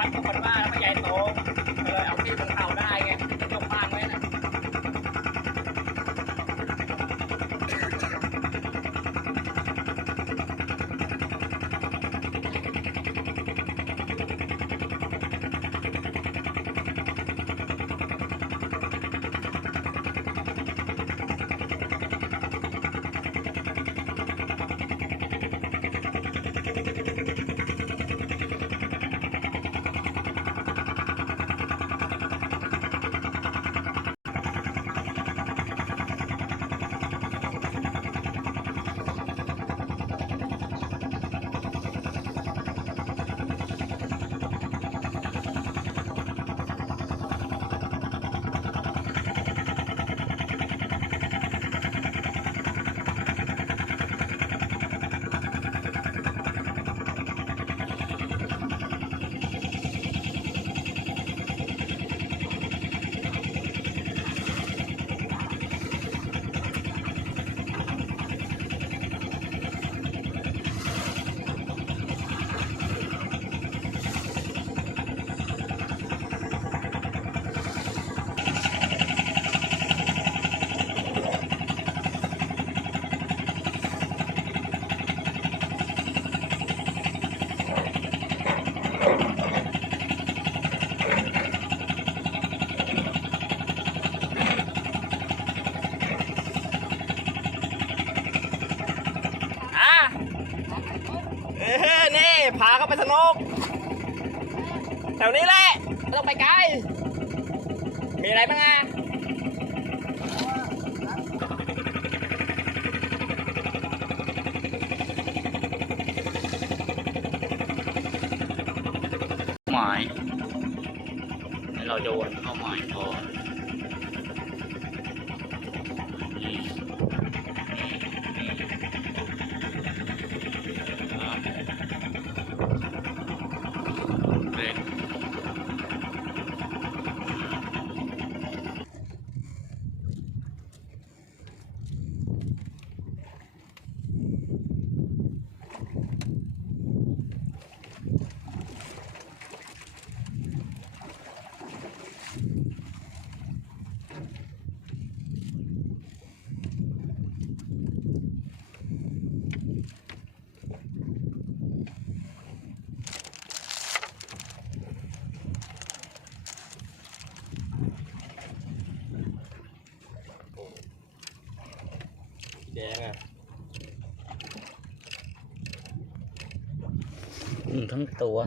แก พาเขาไปสนุกแถวนี้แหละไม่ต้องไปไกล มีอะไรบ้างอะหมายเราจะวนเข้าหมายก่อนนี่ ดงอะอืมทั้งตัว